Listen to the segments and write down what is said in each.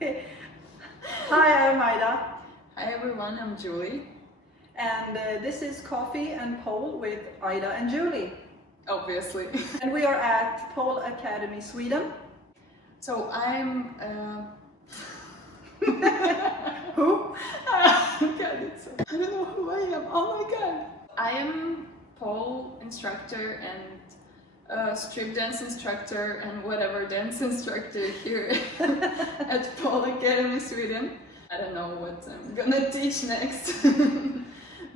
Hi, I'm Aida. Hi everyone, I'm Julie. And this is Coffee and Pole with Aida and Julie. Obviously. And we are at Pole Academy, Sweden. So I'm... Who? I don't know who I am. Oh my god. I am pole instructor and strip dance instructor and whatever dance instructor here at Pole Academy, Sweden. I don't know what I'm gonna teach next,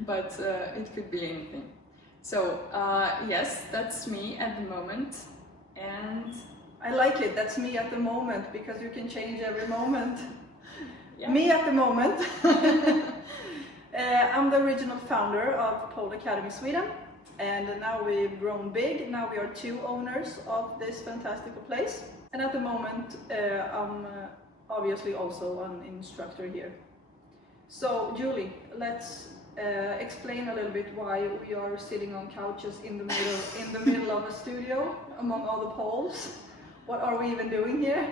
but it could be anything. So yes, that's me at the moment, and I like it, that's me at the moment, because you can change every moment. yeah. Me at the moment. I'm the original founder of Pole Academy Sweden, and now we've grown big. Now we are 2 owners of this fantastic place, and at the moment I'm obviously also an instructor here. So Julie, let's explain a little bit why we are sitting on couches in the middle of a studio among all the poles. What are we even doing here?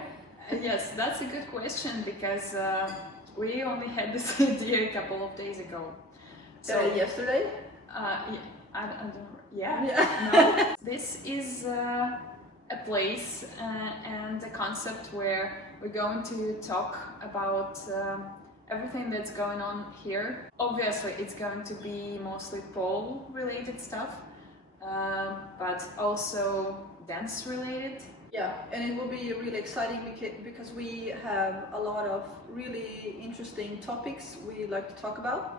Yes, that's a good question, because we only had this idea a couple of days ago. So yesterday? I don't. Yeah. Yeah. No. This is a place and a concept where we're going to talk about everything that's going on here. Obviously, it's going to be mostly pole-related stuff, but also dance-related. Yeah, and it will be really exciting because we have a lot of really interesting topics we like to talk about,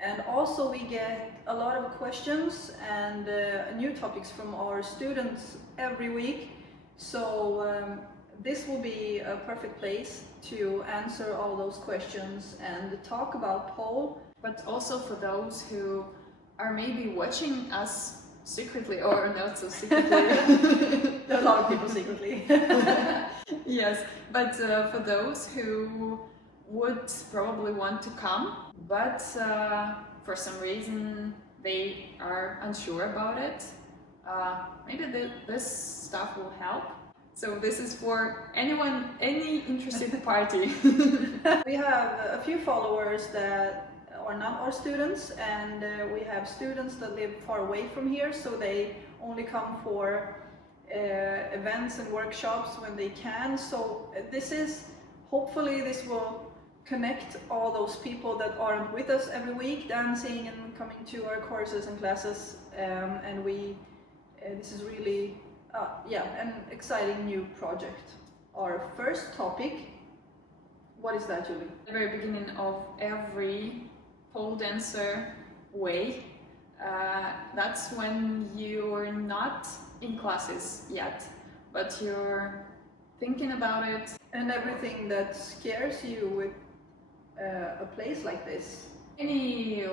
and also we get a lot of questions and new topics from our students every week. So this will be a perfect place to answer all those questions and talk about pole. But also for those who are maybe watching us secretly or not so secretly. There are a lot of people secretly. Yes, but for those who would probably want to come, but for some reason they are unsure about it, maybe this stuff will help. So this is for anyone, any interested party. We have a few followers that are not our students, and we have students that live far away from here, so they only come for events and workshops when they can. So hopefully this will connect all those people that aren't with us every week, dancing and coming to our courses and classes, and this is really an exciting new project. Our first topic, what is that, Julie? At the very beginning of every pole dancer way, that's when you're not in classes yet, but you're thinking about it. And everything that scares you with a place like this. Any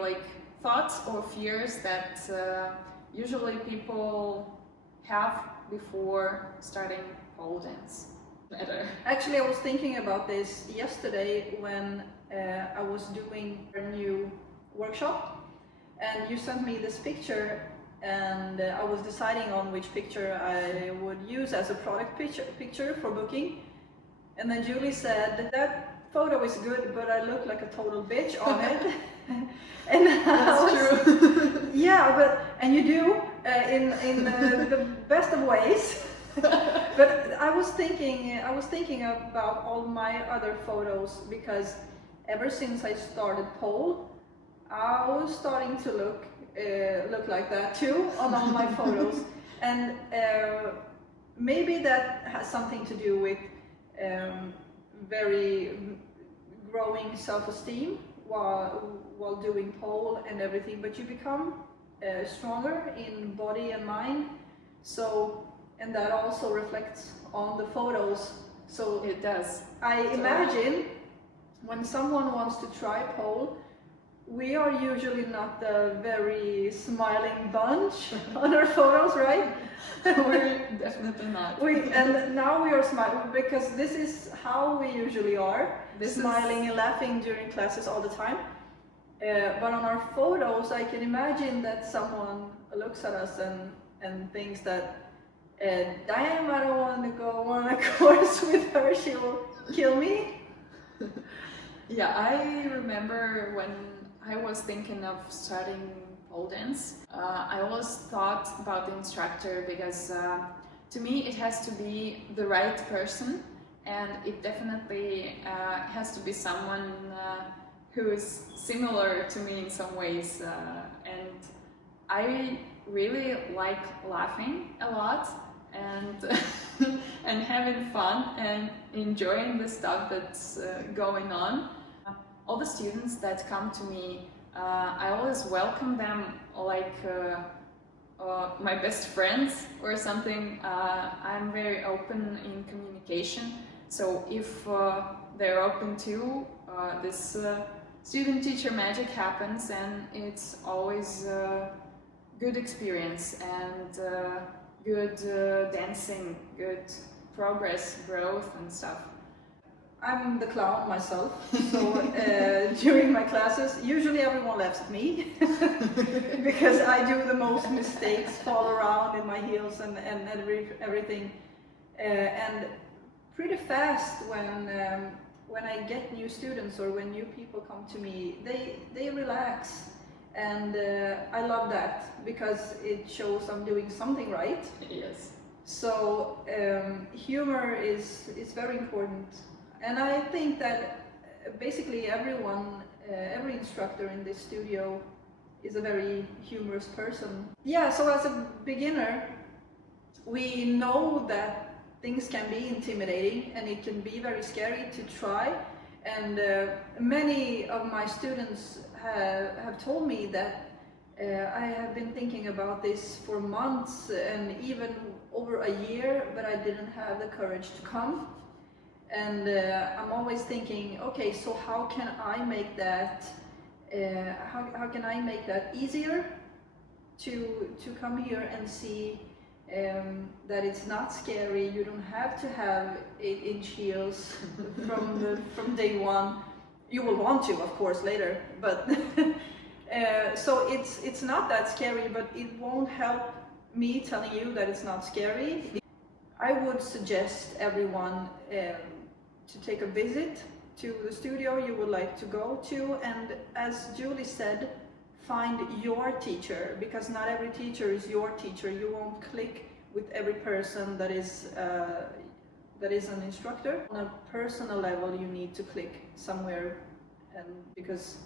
thoughts or fears that usually people have before starting pole dance? Actually, I was thinking about this yesterday when I was doing a new workshop, and you sent me this picture, and I was deciding on which picture I would use as a product picture for booking, and then Julie said, that photo is good, but I look like a total bitch on it. And that's true. Yeah, and you do in the best of ways. But I was thinking about all my other photos, because ever since I started pole, I was starting to look like that too on all my photos, and maybe that has something to do with very growing self-esteem while doing pole and everything. But you become stronger in body and mind, and that also reflects on the photos. So it does. I imagine when someone wants to try pole, we are usually not the very smiling bunch on our photos, right? We're definitely not. And now we are smiling because this is how we usually are, smiling and laughing during classes all the time. But on our photos, I can imagine that someone looks at us and thinks that, damn, I don't want to go on a course with her, she will kill me. Yeah, I remember when I was thinking of starting pole dance, I always thought about the instructor because to me it has to be the right person, and it definitely has to be someone who is similar to me in some ways, and I really like laughing a lot and and having fun and enjoying the stuff that's going on. All the students that come to me, I always welcome them like my best friends or something. I'm very open in communication, so if they're open too, this student-teacher magic happens, and it's always good experience and good dancing, good progress, growth and stuff. I'm the clown myself, so during my classes, usually everyone laughs at me because I do the most mistakes, fall around in my heels and everything. And pretty fast when I get new students or when new people come to me, they relax. And I love that because it shows I'm doing something right. Yes. So humor is very important. And I think that basically everyone, every instructor in this studio is a very humorous person. Yeah, so as a beginner, we know that things can be intimidating and it can be very scary to try. And many of my students have told me that I have been thinking about this for months and even over a year, but I didn't have the courage to come. And I'm always thinking, okay, so how can I make that how can I make that easier to come here and see that it's not scary. You don't have to have 8-inch heels from day one. You will want to, of course, later, but so it's not that scary, but it won't help me telling you that it's not scary. I would suggest everyone to take a visit to the studio you would like to go to, and as Julie said, find your teacher, because not every teacher is your teacher. You won't click with every person that is an instructor. On a personal level, you need to click somewhere, and because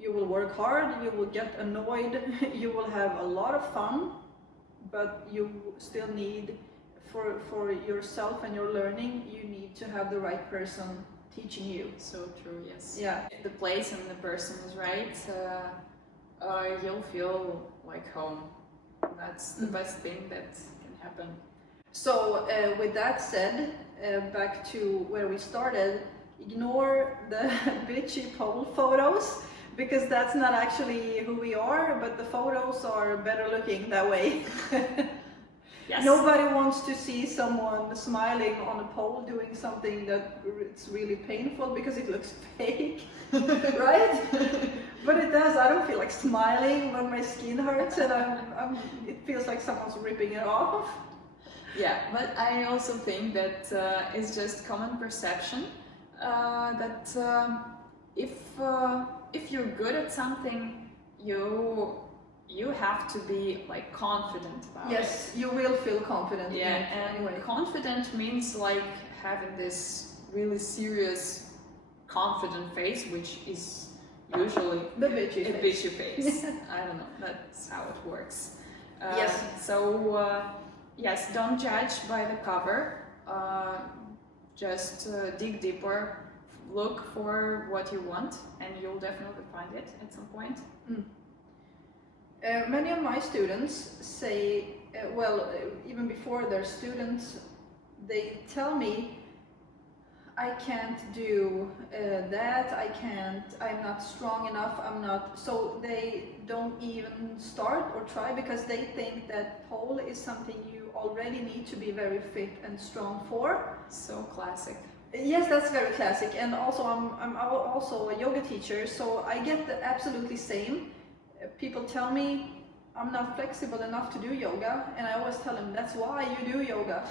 you will work hard, you will get annoyed, you will have a lot of fun, but you still need, for yourself and your learning, you need to have the right person teaching you. So true, yes. Yeah. If the place and the person is right, you'll feel like home. That's the best thing that can happen. So with that said, back to where we started, ignore the bitchy pole photos, because that's not actually who we are, but the photos are better looking that way. Yes. Nobody wants to see someone smiling on a pole doing something that it's really painful because it looks fake, right? But it does. I don't feel like smiling when my skin hurts and it feels like someone's ripping it off. Yeah, but I also think that it's just common perception that if you're good at something, you have to be like confident about it. Yes, you will feel confident. Yeah, and anyway, confident means like having this really serious, confident face, which is usually the bitchy face. I don't know, that's how it works. Yes. So yes, don't judge by the cover. Just dig deeper, look for what you want, and you'll definitely find it at some point. Mm. Many of my students say, even before they're students, they tell me, I can't do that, I'm not strong enough, so they don't even start or try because they think that pole is something you already need to be very fit and strong for. So classic. Yes, that's very classic, and also I'm also a yoga teacher, so I get the absolutely same. People tell me, I'm not flexible enough to do yoga, and I always tell him that's why you do yoga.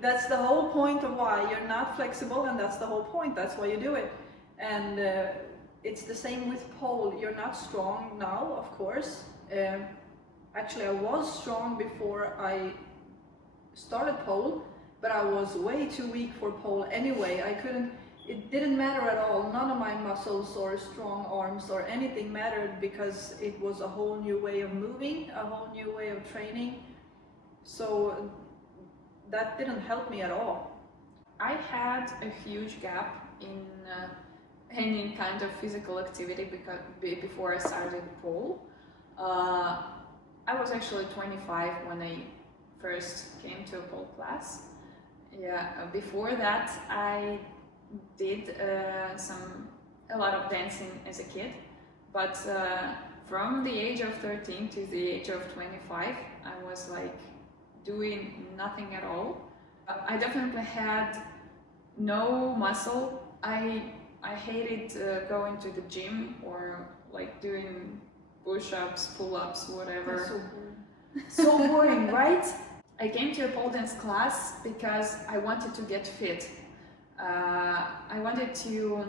That's the whole point of why you're not flexible, and that's the whole point. That's why you do it. And it's the same with pole. You're not strong now, of course. Actually, I was strong before I started pole, but I was way too weak for pole anyway. I couldn't. It didn't matter at all. None of my muscles or strong arms or anything mattered, because it was a whole new way of moving, a whole new way of training. So that didn't help me at all. I had a huge gap in any kind of physical activity before I started pole. I was actually 25 when I first came to a pole class. Yeah, before that I did a lot of dancing as a kid, but from the age of 13 to the age of 25 I was like doing nothing at all. I definitely had no muscle. I hated going to the gym or like doing push-ups, pull-ups, whatever. That's so boring. So boring, right? I came to a pole dance class because I wanted to get fit. I wanted to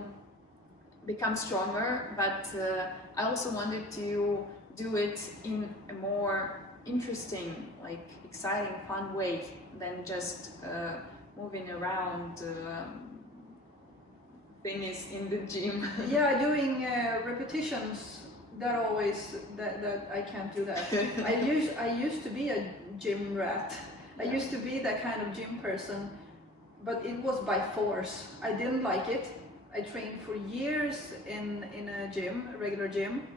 become stronger, but I also wanted to do it in a more interesting, like exciting, fun way than just moving around thingies in the gym. Yeah, doing repetitions. That I can't do that. I used to be a gym rat. I used to be that kind of gym person, but it was by force. I didn't like it. I trained for years in a gym, a regular gym,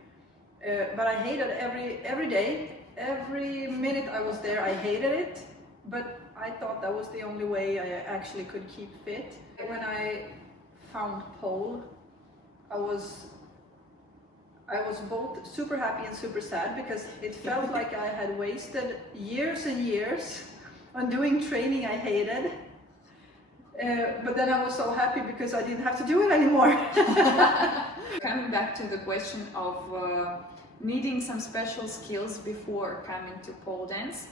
but I hated every day, every minute I was there. I hated it, but I thought that was the only way I actually could keep fit. When I found pole, I was both super happy and super sad, because it felt like I had wasted years and years on doing training I hated. But then I was so happy because I didn't have to do it anymore. Coming back to the question of needing some special skills before coming to pole dance,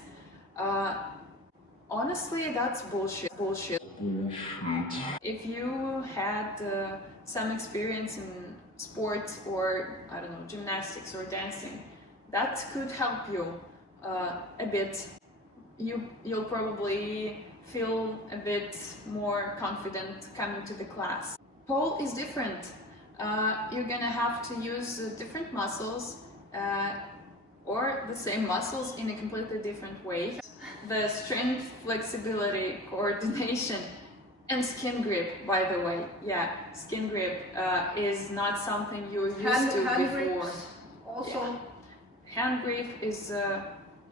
honestly, that's bullshit. If you had some experience in sports or, I don't know, gymnastics or dancing, that could help you a bit. You'll probably feel a bit more confident coming to the class. Pole is different. You're gonna have to use different muscles or the same muscles in a completely different way. The strength, flexibility, coordination, and skin grip, by the way. Yeah, skin grip is not something you're used to hand before. grips also. Yeah. Hand grip is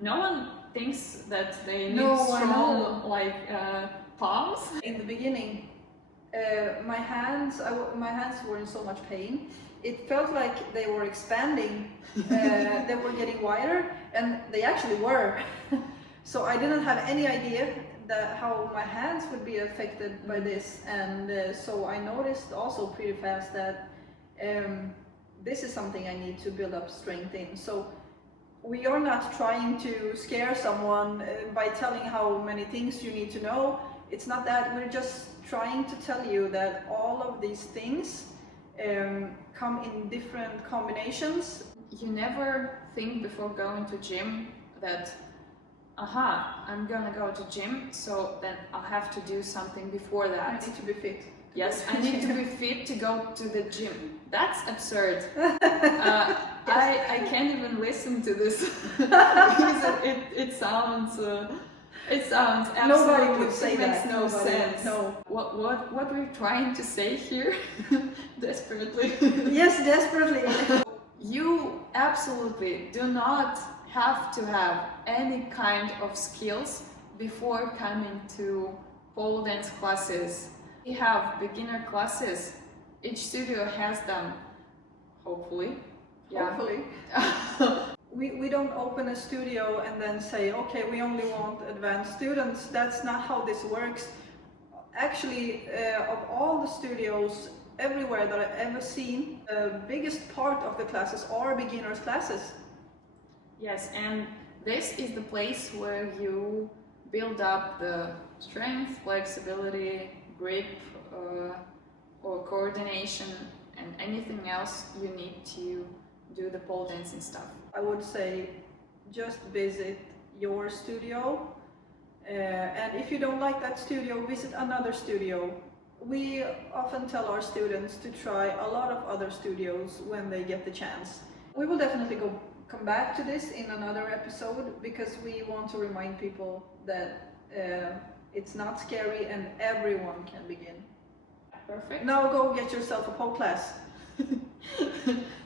no one thinks that they need No, I strong know. like palms. In the beginning, my hands were in so much pain. It felt like they were expanding. They were getting wider, and they actually were. So I didn't have any idea that how my hands would be affected by this, and so I noticed also pretty fast that this is something I need to build up strength in. So we are not trying to scare someone by telling how many things you need to know. It's not that. We're just trying to tell you that all of these things come in different combinations. You never think before going to gym that, aha, I'm gonna go to gym, so then I'll have to do something before that. I need to be fit. Yes, I need to be fit to go to the gym. That's absurd. I can't even listen to this because it sounds absolutely, Nobody would say it makes that. no Nobody, sense. no. What we're trying to say here, desperately. Yes, desperately. You absolutely do not have to have any kind of skills before coming to pole dance classes. We have beginner classes. Each studio has them, hopefully. Yeah. Hopefully. We don't open a studio and then say, okay, we only want advanced students. That's not how this works. Actually, of all the studios everywhere that I've ever seen, the biggest part of the classes are beginners classes. Yes, and this is the place where you build up the strength, flexibility, grip, or coordination, and anything else you need to do the pole dancing stuff. I would say just visit your studio, and if you don't like that studio, visit another studio. We often tell our students to try a lot of other studios when they get the chance. We will definitely come back to this in another episode, because we want to remind people that it's not scary and everyone can begin. Perfect. Now go get yourself a pole class.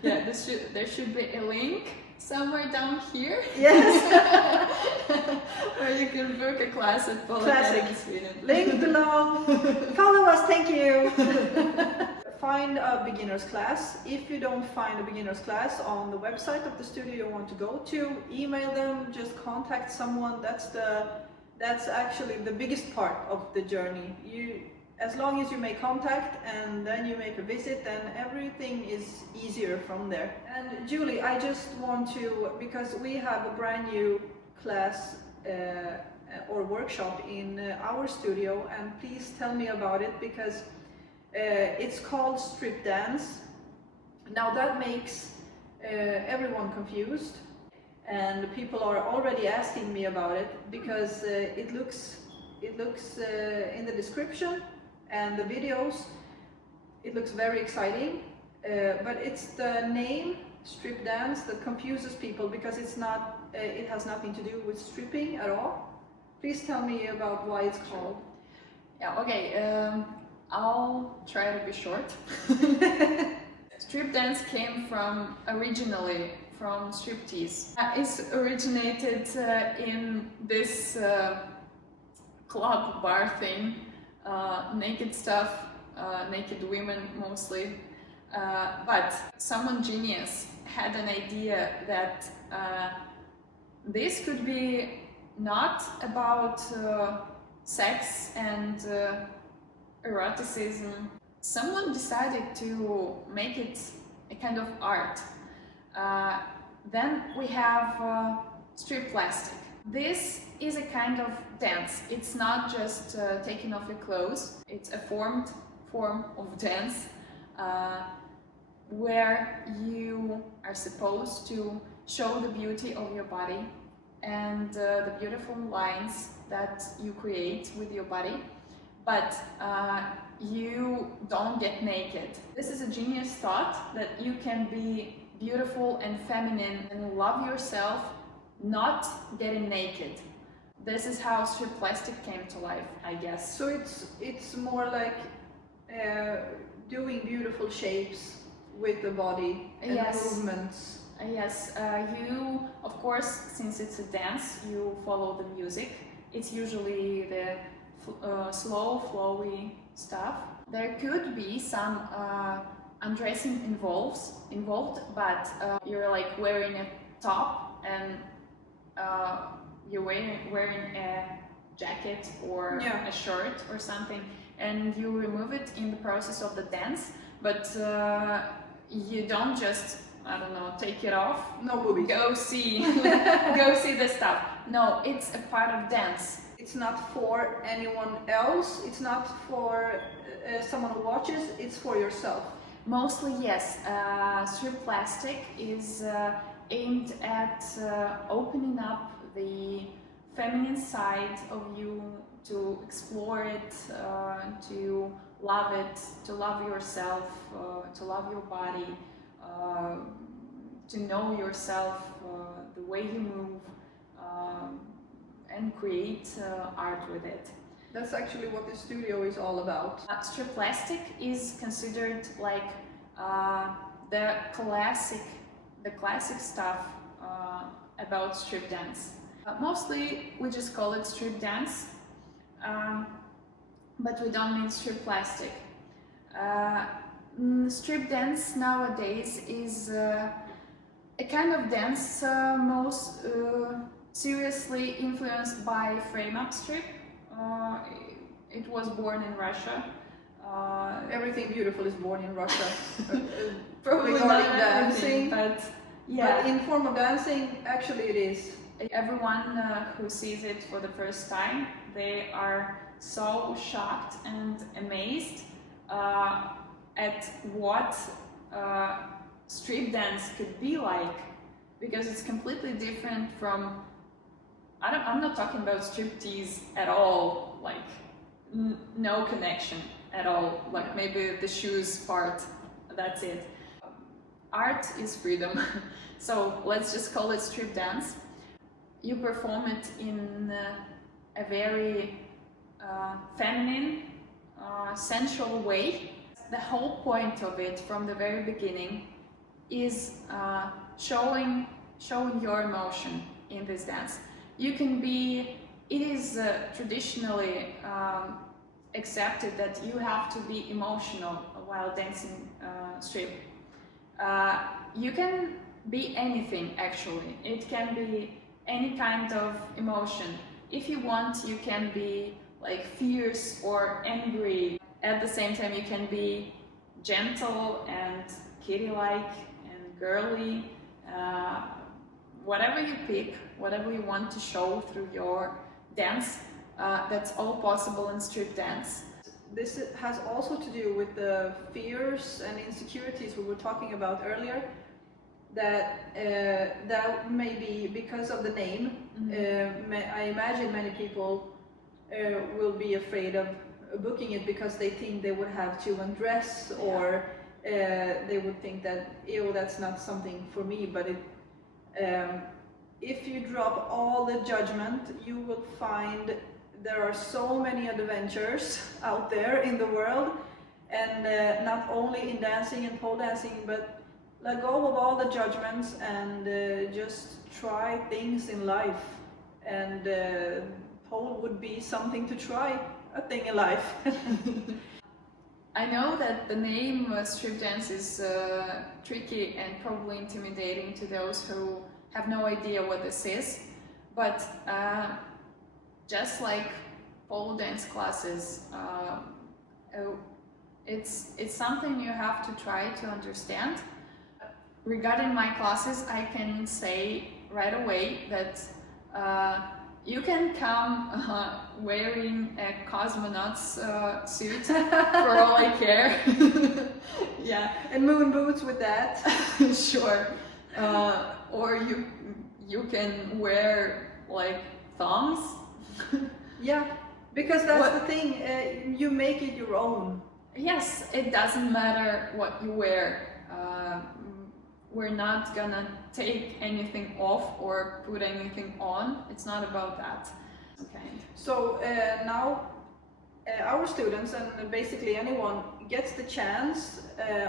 Yeah, there should be a link somewhere down here. Yes. Where you can book a class at Pole Classic. Academy Sweden. Link below. Follow us, thank you. Find a beginner's class. If you don't find a beginner's class on the website of the studio you want to go to, email them, just contact someone. That's actually the biggest part of the journey. As long as you make contact and then you make a visit, then everything is easier from there. And Julie, I just want to, because we have a brand new class or workshop in our studio, and please tell me about it, because it's called strip dance. Now that makes everyone confused, and people are already asking me about it, because it looks in the description and the videos, it looks very exciting, but it's the name strip dance that confuses people, because it has nothing to do with stripping at all. Please tell me about why it's called. Yeah, okay, I'll try to be short. Strip dance came originally from striptease. It's originated in this club bar thing. Naked stuff, naked women mostly, but someone genius had an idea that this could be not about sex and eroticism. Someone decided to make it a kind of art. Then we have strip plastic. This is a kind of dance. It's not just taking off your clothes. It's a form of dance where you are supposed to show the beauty of your body and the beautiful lines that you create with your body, but you don't get naked. This is a genius thought, that you can be beautiful and feminine and love yourself, not getting naked. This is how strip plastic came to life, I guess. So it's more like doing beautiful shapes with the body and Yes. movements. Yes, you, of course, since it's a dance, you follow the music. It's usually the slow, flowy stuff. There could be some undressing involved, but you're like wearing a top and you're wearing a jacket or a shirt or something, and you remove it in the process of the dance, but you don't just, I don't know, take it off. No boobies. Go see the stuff. No, it's a part of dance. It's not for anyone else. It's not for someone who watches. It's for yourself. Mostly, yes. Strip plastic is aimed at opening up the feminine side of you, to explore it, to love it, to love yourself, to love your body, to know yourself, the way you move, and create art with it. That's actually what this studio is all about. Strip plastic is considered like the classic stuff about strip dance. Mostly we just call it strip dance, but we don't mean strip plastic. Strip dance nowadays is a kind of dance most seriously influenced by frame-up strip. It was born in Russia. Everything beautiful is born in Russia. Probably Regarding not everything, dancing. But in formal dancing, actually it is. Everyone who sees it for the first time, they are so shocked and amazed at what strip dance could be like, because it's completely different from, I'm not talking about striptease at all, like no connection at all, like maybe the shoes part, that's it. Art is freedom, so let's just call it strip dance. You perform it in a very feminine, sensual way. The whole point of it from the very beginning is showing your emotion in this dance. You can be, it is traditionally accepted that you have to be emotional while dancing strip. You can be anything actually. It can be any kind of emotion. If you want, you can be like fierce or angry. At the same time, you can be gentle and kitty-like and girly. Whatever you pick, whatever you want to show through your dance, that's all possible in strip dance. This has also to do with the fears and insecurities we were talking about earlier, that that may be because of the name. I imagine many people will be afraid of booking it because they think they would have to undress, or they would think that, ew, that's not something for me. But if you drop all the judgment, you will find there are so many adventures out there in the world, and not only in dancing and pole dancing, but let go of all the judgments and just try things in life. And pole would be something to try, a thing in life. I know that the name strip dance is tricky and probably intimidating to those who have no idea what this is, but just like pole dance classes, it's something you have to try to understand. Regarding my classes, I can say right away that you can come wearing a cosmonaut's suit for all I care. Yeah, and moon boots with that. Sure. Or you can wear like thongs. Yeah, because that's the thing, you make it your own. Yes, it doesn't matter what you wear. We're not gonna take anything off or put anything on. It's not about that. Okay. So now our students, and basically anyone, gets the chance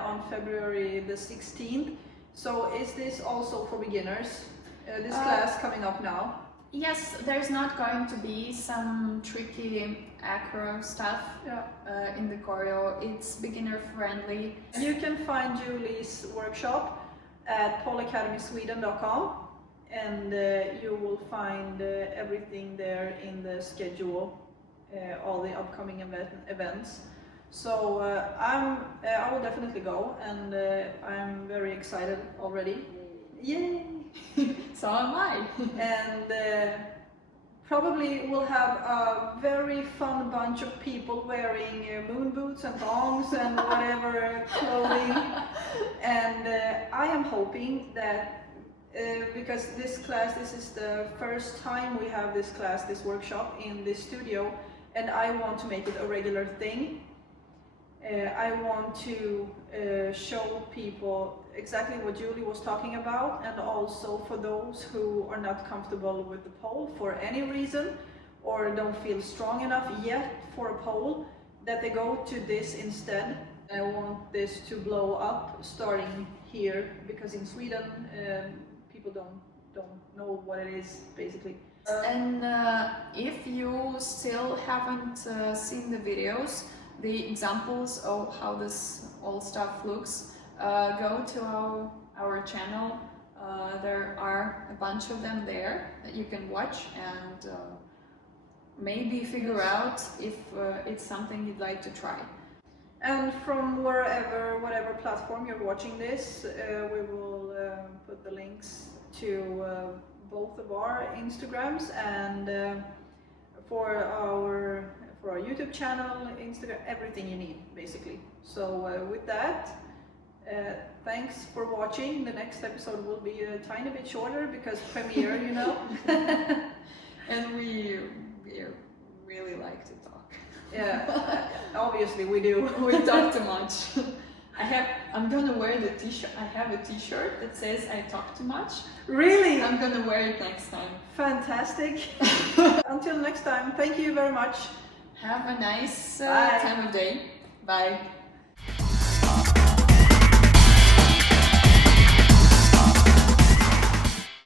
on February the 16th. So is this also for beginners, this class coming up now? Yes, there's not going to be some tricky acro stuff in the choreo. It's beginner friendly. You can find Julie's workshop at poleacademysweden.com, and you will find everything there in the schedule, all the upcoming events. So I will definitely go, and I'm very excited already. Yay! So am I. And probably we'll have a very fun bunch of people wearing moon boots and thongs and whatever clothing. And I am hoping that because this is the first time we have this class, this workshop in this studio, and I want to make it a regular thing. I want to show people exactly what Julie was talking about, and also for those who are not comfortable with the pole for any reason, or don't feel strong enough yet for a pole, that they go to this instead. I want this to blow up starting here, because in Sweden people don't know what it is, basically. And if you still haven't seen the videos, the examples of how this all stuff looks, go to our channel. There are a bunch of them there that you can watch and maybe figure out if it's something you'd like to try. And from whatever platform you're watching this, we will put the link to both of our Instagrams, and for our YouTube channel, Instagram, everything you need basically. So with that, thanks for watching. The next episode will be a tiny bit shorter because premiere, you know. And we really like to talk. Yeah, obviously we do. We talk too much. I'm gonna wear the t-shirt. I have a t-shirt that says I talk too much. Really? I'm gonna wear it next time. Fantastic. Until next time, thank you very much. Have a nice time of day. Bye.